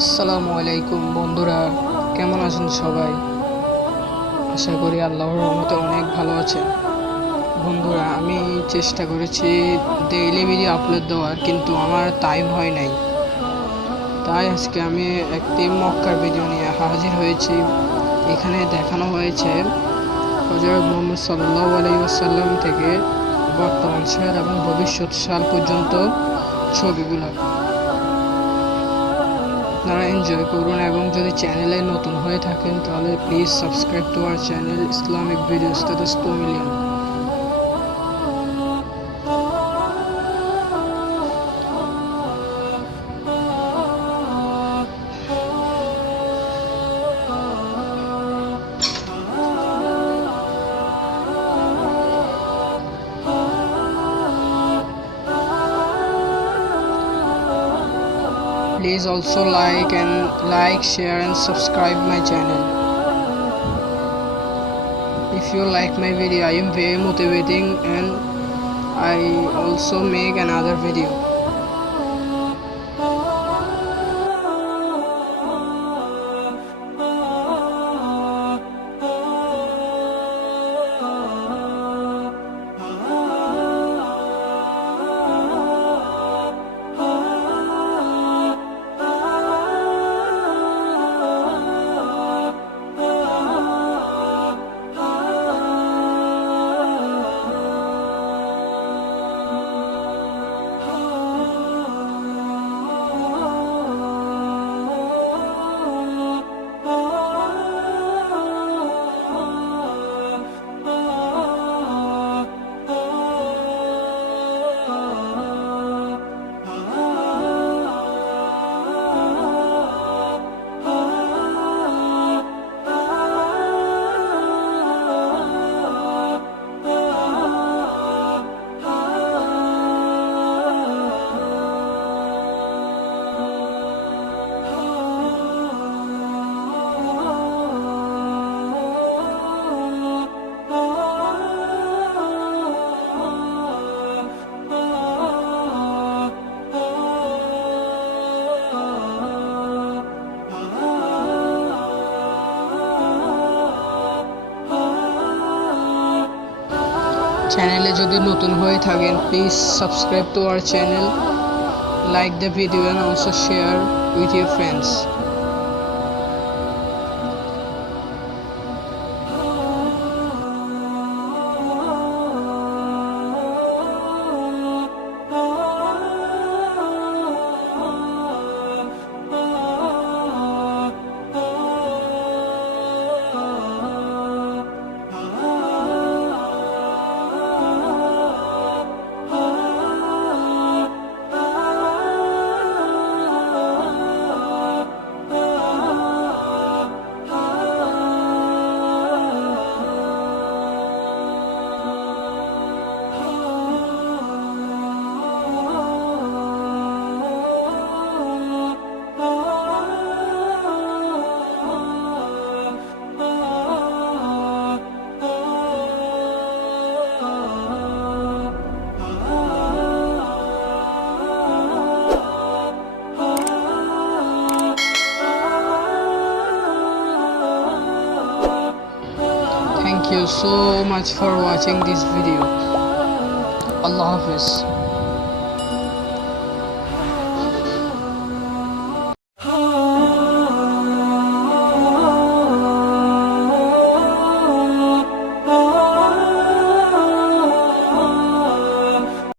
আসসালামু আলাইকুম বন্ধুরা, কেমন আছেন সবাই? আশা করি আল্লাহর রহমতে অনেক ভালো আছেন। বন্ধুরা, আমি চেষ্টা করেছি ডেইলি ভিডিও আপলোড দেওয়ার, কিন্তু আমার টাইম হয় নাই। তাই আজকে আমি একটি মক্কার ভিডিও নিয়ে হাজির হয়েছি। এখানে দেখানো হয়েছে হযরত মুহাম্মদ সাল্লাল্লাহু আলাইহি ওয়াসাল্লাম থেকে বর্তমান সাল এবং ভবিষ্যৎ সাল পর্যন্ত ছবিগুলো। আপনারা এনজয় করুন, এবং যদি চ্যানেলে নতুন হয়ে থাকেন তাহলে please subscribe to our channel Islamic video status 2 million. Please also like, share and subscribe my channel. If you like my video, I am very motivating and I also make another video. চ্যানেলে যদি নতুন হয়ে থাকেন, please subscribe to our channel, like the video and also share with your friends. Thank you so much for watching this video. Allah Hafiz.